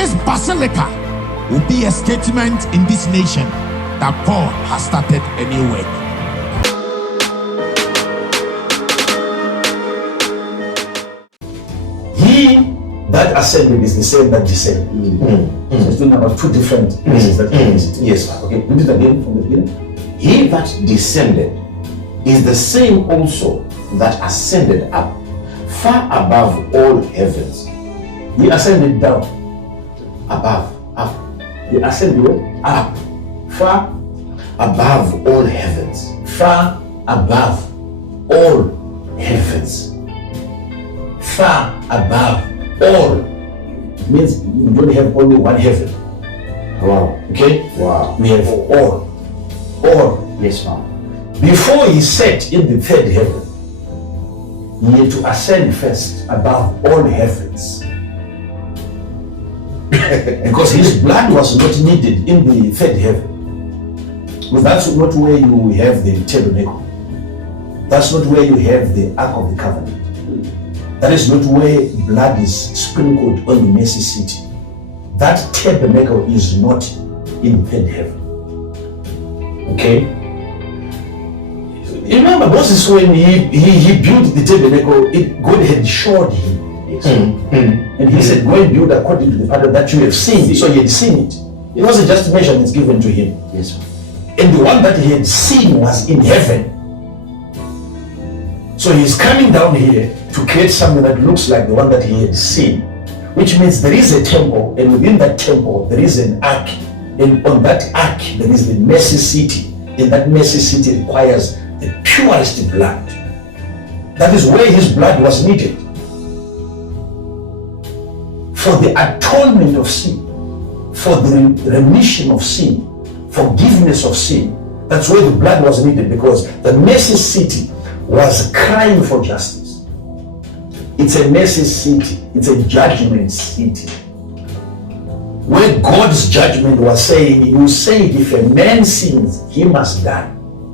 this basilica will be a statement in this nation that God has started a new work. He that ascended is the same that descended. So it's talking about two different places that he visited. Yes. Okay, read it again from the beginning. He that descended is the same also that ascended up far above all heavens. He ascended down. Above, up, He ascended where? up, Far, above all heavens. far, Above all heavens. Far above all. it means we don't have only one heaven. Wow. Okay? Wow. We have all. All. Yes, ma'am. Before he sat in the third heaven, he had to ascend first above all heavens. Because his blood was not needed in the third heaven. Well, that's not where you have the tabernacle. That's not where you have the Ark of the Covenant. That is not where blood is sprinkled on the mercy seat. That tabernacle is not in third heaven. Okay? You remember Moses, when he built the tabernacle, God had showed him. Yes. And he said, go and build according to the pattern that you have seen. So he had seen it. It wasn't just measurements given to him. Yes, ma'am. And the one that he had seen was in heaven. So he's coming down here to create something that looks like the one that he had seen. Which means there is a temple, and within that temple there is an ark. And on that ark there is the mercy seat. And that mercy seat requires the purest blood. That is where his blood was needed. For the atonement of sin, for the remission of sin, forgiveness of sin. That's where the blood was needed, because the mercy seat was crying for justice. It's a mercy seat, it's a judgment seat. Where God's judgment was saying, you said if a man sins, he must die.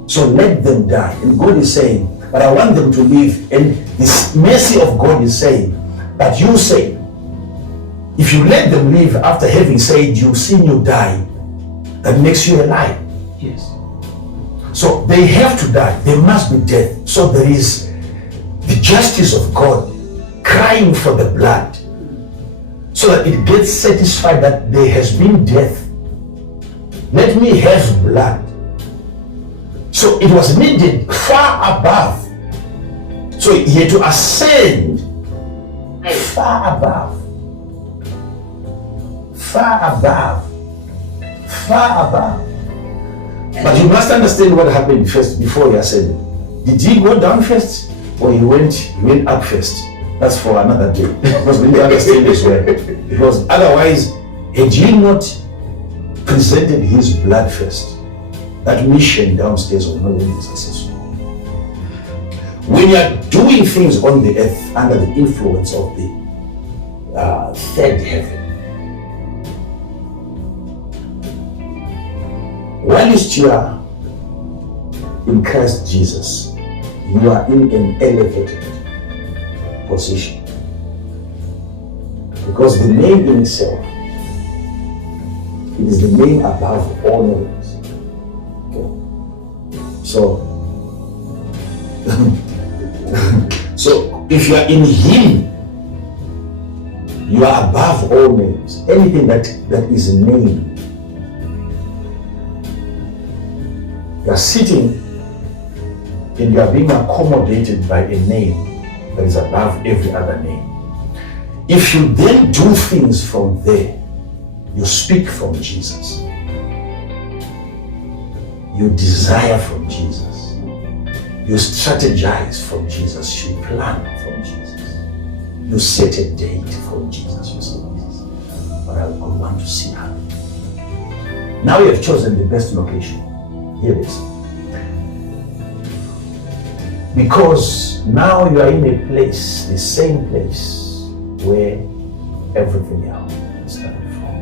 So let them die. And God is saying, but I want them to live. And this mercy of God is saying, but you say, if you let them live after having said you sin, you die, that makes you alive. Yes. So they have to die. There must be death. So there is the justice of God crying for the blood, so that it gets satisfied that there has been death. Let me have blood. So it was needed far above. So he had to ascend far above. Far above. Far above. But you must understand what happened first before he ascended. Did he go down first, or he went up first? That's for another day. Because we need to understand this well. Because otherwise, had he not presented his blood first, that mission downstairs will not be successful. When you are doing things on the earth under the influence of the third heaven, whilst you are in Christ Jesus, you are in an elevated position. Because the name in itself, it is the name above all names. Okay. So if you are in him, you are above all names. Anything that is a name. You are sitting and you are being accommodated by a name that is above every other name. If you then do things from there, you speak from Jesus. You desire from Jesus. You strategize from Jesus. You plan from Jesus. You set a date from Jesus. You say, this is what I want to see happen. Now you have chosen the best location. Here it is. Because now you are in a place, the same place where everything else started from.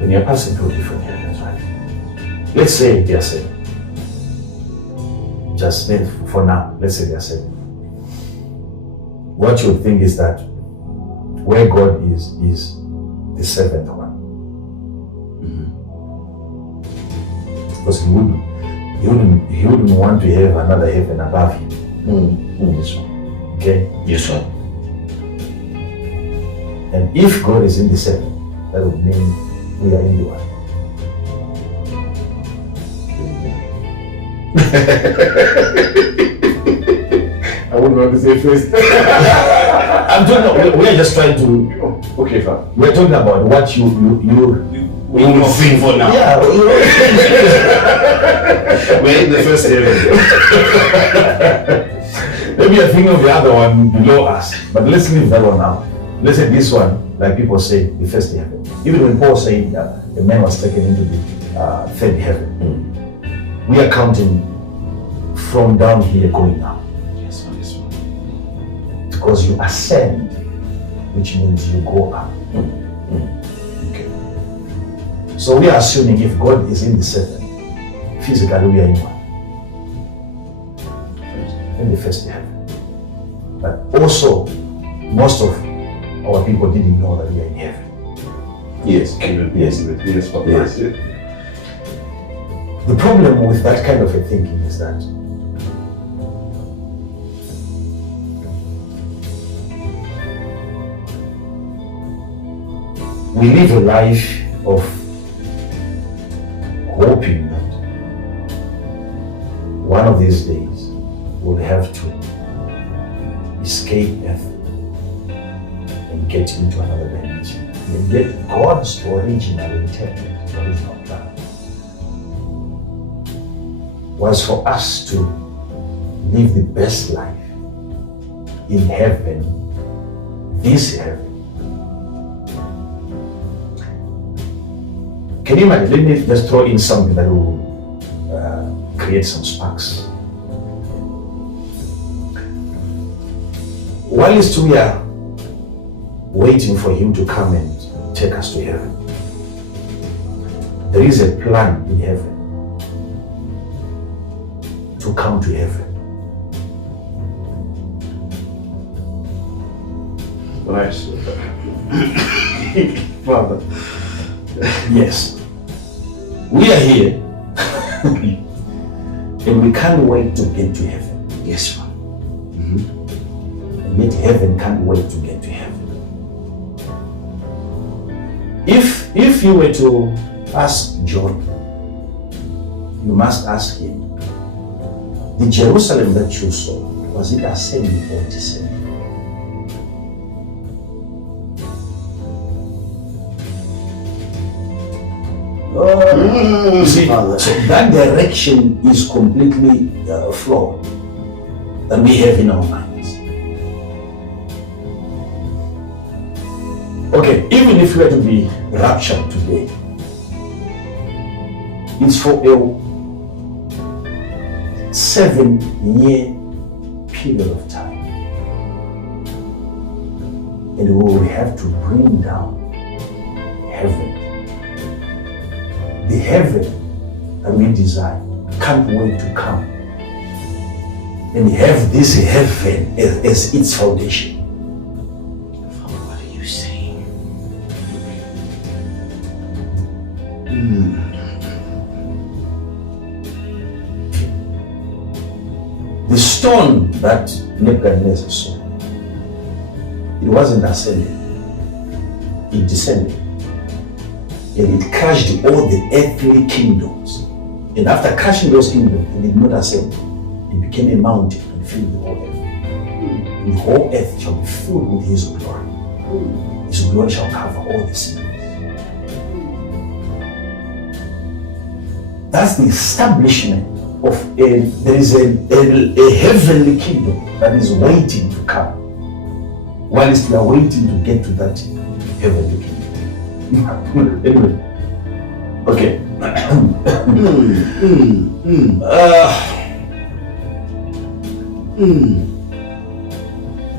When you're passing through different areas, right? Let's say they are saved. Just for now, let's say they are saved. What you would think is that where God is the seventh one. Because he wouldn't want to have another heaven above him. Yes, sir. Okay? Yes, sir. And if God is in the seven, that would mean we are in the one. I wouldn't want to say first. I'm talking. We are just trying to. Okay, sir. We're talking about what you We will think for now. Yeah. We're in the first heaven. Maybe you're thinking of the other one below us, but let's leave that one out. Let's say this one, like people say, the first heaven. Even when Paul said the man was taken into the third heaven, we are counting from down here going up. Yes, sir. Yes, sir. Because you ascend, which means you go up. Okay. So we are assuming if God is in the seven, physically we are in one. In the first heaven. But also, most of our people didn't know that we are in heaven. Yes. Yes. Yes. Yes. The problem with that kind of a thinking is that we live a life of hoping that one of these days we'll have to escape Earth and get into another dimension and get God's original intent, original plan was for us to live the best life in heaven, this heaven. Can you imagine? Let me just throw in something that will create some sparks. Whilst we are waiting for him to come and take us to heaven, there is a plan in heaven to come to heaven. Nice. Father. Yes. We are here and we can't wait to get to heaven. Yes, sir. And yet heaven can't wait to get to heaven. If you were to ask John, you must ask him, the Jerusalem that you saw, was it ascending or descending? You see, so that direction is completely flawed that we have in our minds. Okay, even if we were to be raptured today, it's for a 7-year period of time. And we will have to bring down heaven. The heaven that we desire can't wait to come and have this heaven as its foundation. What are you saying? The stone that Nebuchadnezzar saw, it wasn't ascending, it descended. And it crushed all the earthly kingdoms. And after crushing those kingdoms, it did not ascend. It became a mountain and filled the whole earth. And the whole earth shall be filled with his glory. His glory shall cover all the seas. That's the establishment of there is a heavenly kingdom that is waiting to come. Whilst we are waiting to get to that heavenly kingdom. Anyway, okay.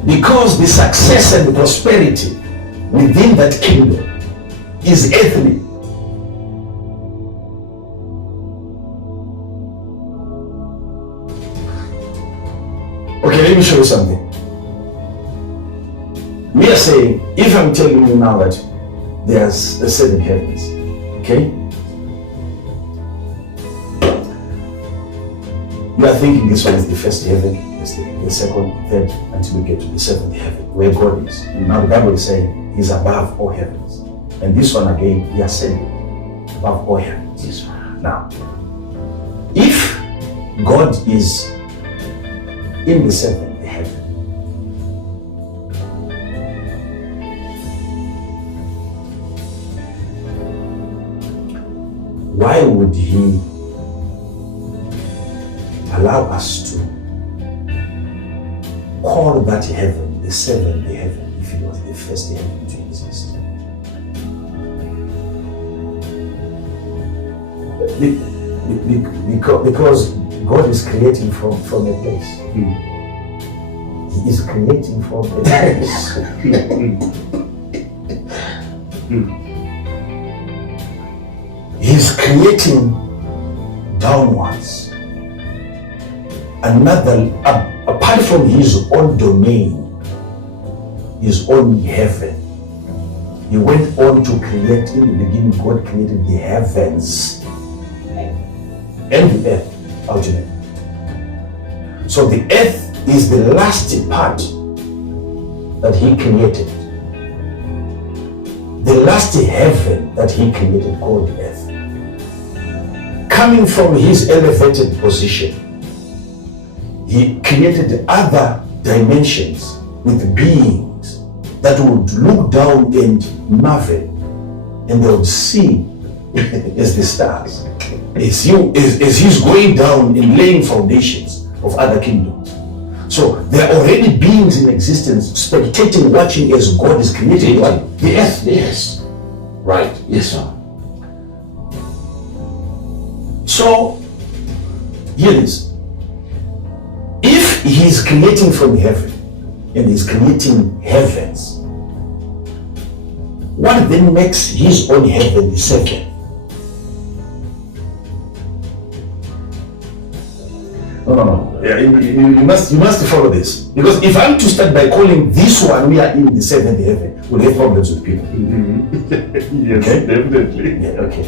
Because the success and the prosperity within that kingdom is earthly. Okay, let me show you something. we are saying, if I'm telling you now that there's the 7 heavens, okay? You are thinking this one is the first heaven, the second, third, until we get to the 7th heaven, where God is. Now the Bible is saying He's above all heavens. And this one again, He ascended above all heavens. Yes. Now, if God is in the 7th heaven, why would He allow us to call that heaven the 7th heaven if it was the first heaven to exist? Because God is creating from a place. He is creating from a place. He's creating downwards. Another, apart from His own domain, His own heaven, He went on to create. In the beginning, God created the heavens and the earth, ultimately. So the earth is the last part that He created. The last heaven that He created, called the earth. Coming from His elevated position, He created other dimensions with beings that would look down and marvel, and they would see as the stars. As He's going down and laying foundations of other kingdoms. So there are already beings in existence spectating, watching as God is creating what? The earth. Yes. Right. Yes, sir. So, here it is. If He's creating from heaven and He's creating heavens, what then makes His own heaven the 7th? No. Yeah, you must follow this. Because if I'm to start by calling this one, we are in the 7th heaven, we'll have problems with people. Yes, Okay? definitely. Yeah, okay.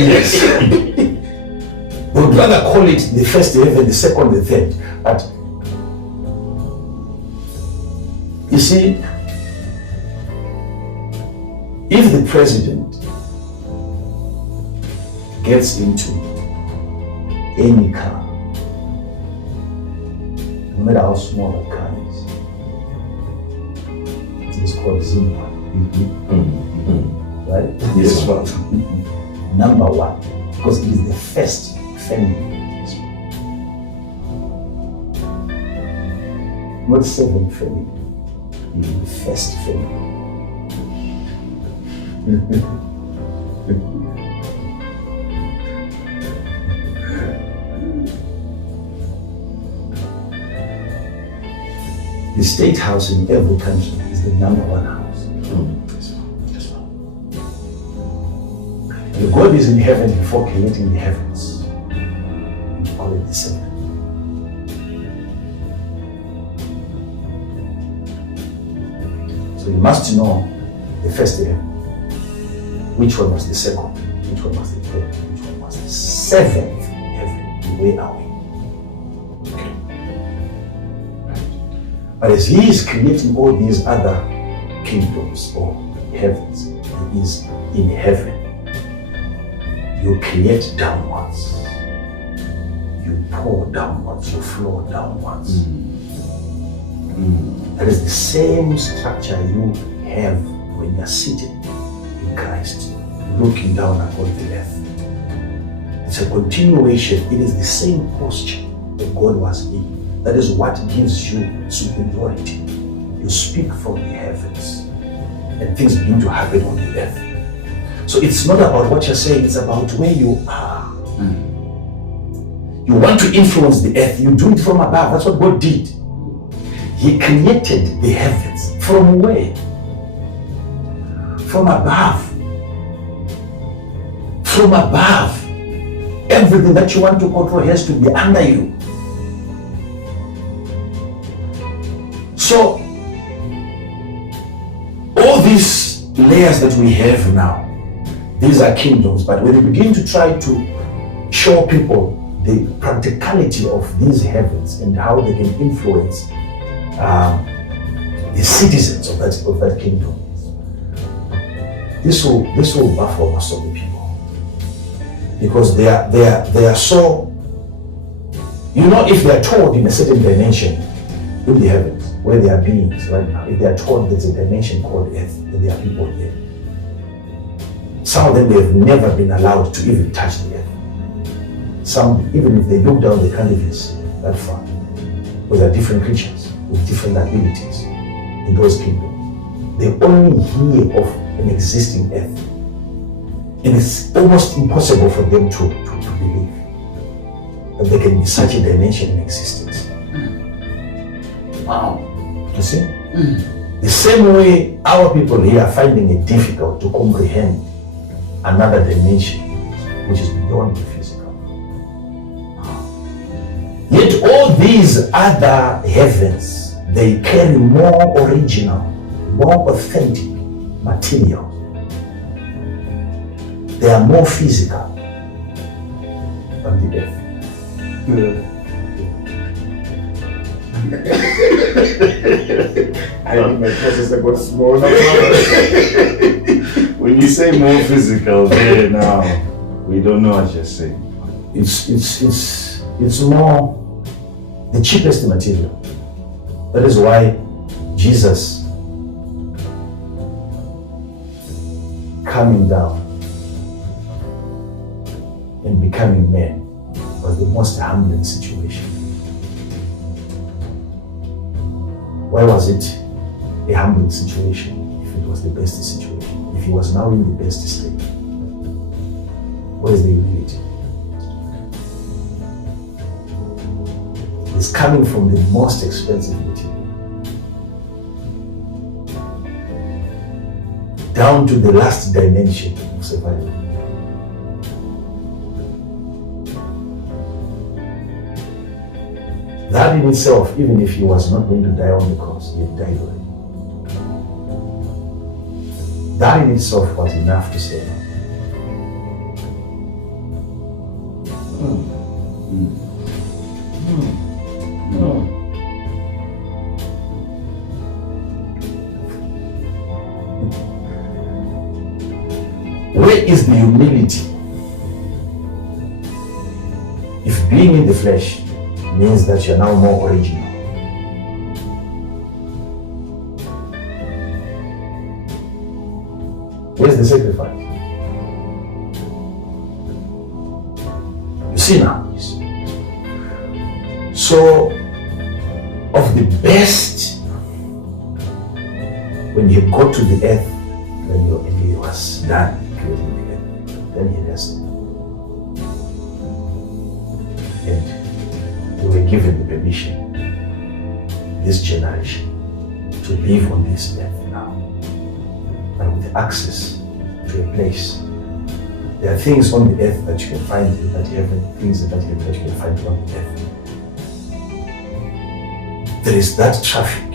Yes. We would rather call it the first heaven, the second, the third. But you see, if the president gets into any car, no matter how small that car is, it is called Zimba. Right? Yes, sir. Number 1, because it is the first family. Not 7th family, the first family. The state house in every country is the number 1 house. And God is in heaven before creating the heavens. We call it the 7th. So you must know the first heaven. Which one was the second? Which one was the third? Which one was the 7th heaven? Where are we? But as He is creating all these other kingdoms or heavens, He is in heaven. You create downwards. You pour downwards. You flow downwards. That is the same structure you have when you are seated in Christ, looking down upon the earth. It's a continuation. It is the same posture that God was in. That is what gives you superiority. You speak from the heavens and things begin to happen on the earth. So it's not about what you're saying, it's about where you are. You want to influence the earth, you do it from above. That's what God did. He created the heavens. From where? From above. From above. Everything that you want to control has to be under you. So, layers that we have now, these are kingdoms, but when we begin to try to show people the practicality of these heavens and how they can influence the citizens of that kingdom, this will baffle most of the people, because they are so, if they are told in a certain dimension in the heavens where there are beings right now, if they are told there's a dimension called earth and there are people there, some of them, they have never been allowed to even touch the earth. Some, even if they look down, they can't even see that far, because there are different creatures with different abilities in those kingdoms. They only hear of an existing earth, and it's almost impossible for them to believe that there can be such a dimension in existence. Wow. You see? The same way our people here are finding it difficult to comprehend another dimension which is beyond the physical. Yet all these other heavens, they carry more original, more authentic material. They are more physical than the earth. I think my processor got small. When you say more physical, there now, we don't know what you're saying. It's more the cheapest material. That is why Jesus coming down and becoming man was the most humbling situation. Why was it a humbling situation if it was the best situation? If he was now in the best state? What is the humility? It's coming from the most expensive material down to the last dimension of survival. That in itself, even if he was not going to die on the cross, he had died already. That in itself was enough to save him. Where is the humility? If being in the flesh means that you're now more original, where's the sacrifice? You see now. So, of the best, when he got to the earth, when he was done creating the earth, then he rested. And we were given the permission, this generation, to live on this earth now, and with access to a place. There are things on the earth that you can find in that heaven, things in that heaven that you can find on the earth. There is that traffic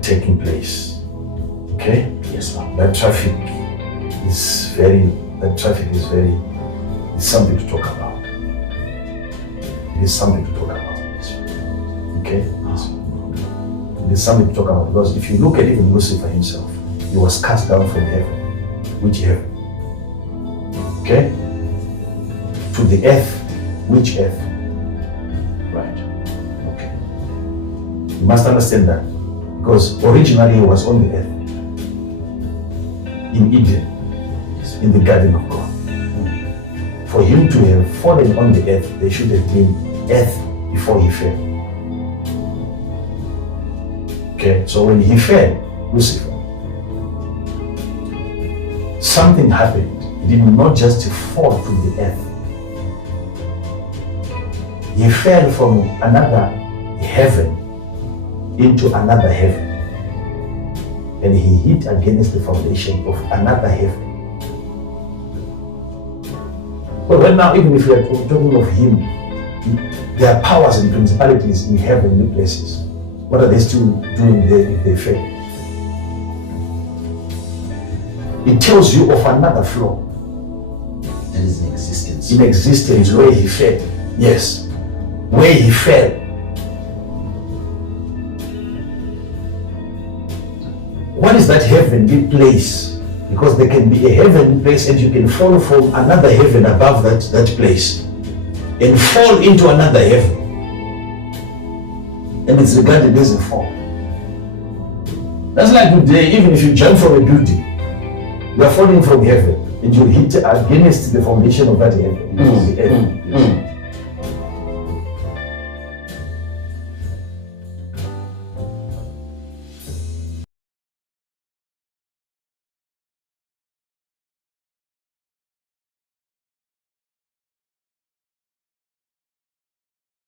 taking place. Okay? Yes, ma'am. That traffic is very, it's something to talk about. It is something to talk about. Okay? It is something to talk about, because if you look at even Lucifer himself, he was cast down from heaven. Which heaven? Okay? To the earth. Which earth? Right. Okay. You must understand that. Because originally he was on the earth. In Eden. In the garden of God. For him to have fallen on the earth, there should have been earth before he fell. Okay? So when he fell, Lucifer, something happened. He did not just fall to the earth. He fell from another heaven into another heaven. And he hit against the foundation of another heaven. But right now, even if we are talking of him, there are powers and principalities in heavenly places. What are they still doing there if they fail? It tells you of another floor That is in existence. in existence where he fell. Yes, where he fell. What is that heavenly place? Because there can be a heavenly place and you can fall from another heaven above that place and fall into another heaven. And it's regarded as a fall. That's like today, even if you jump from a building, you are falling from heaven and you hit against the foundation of that heaven. The earth.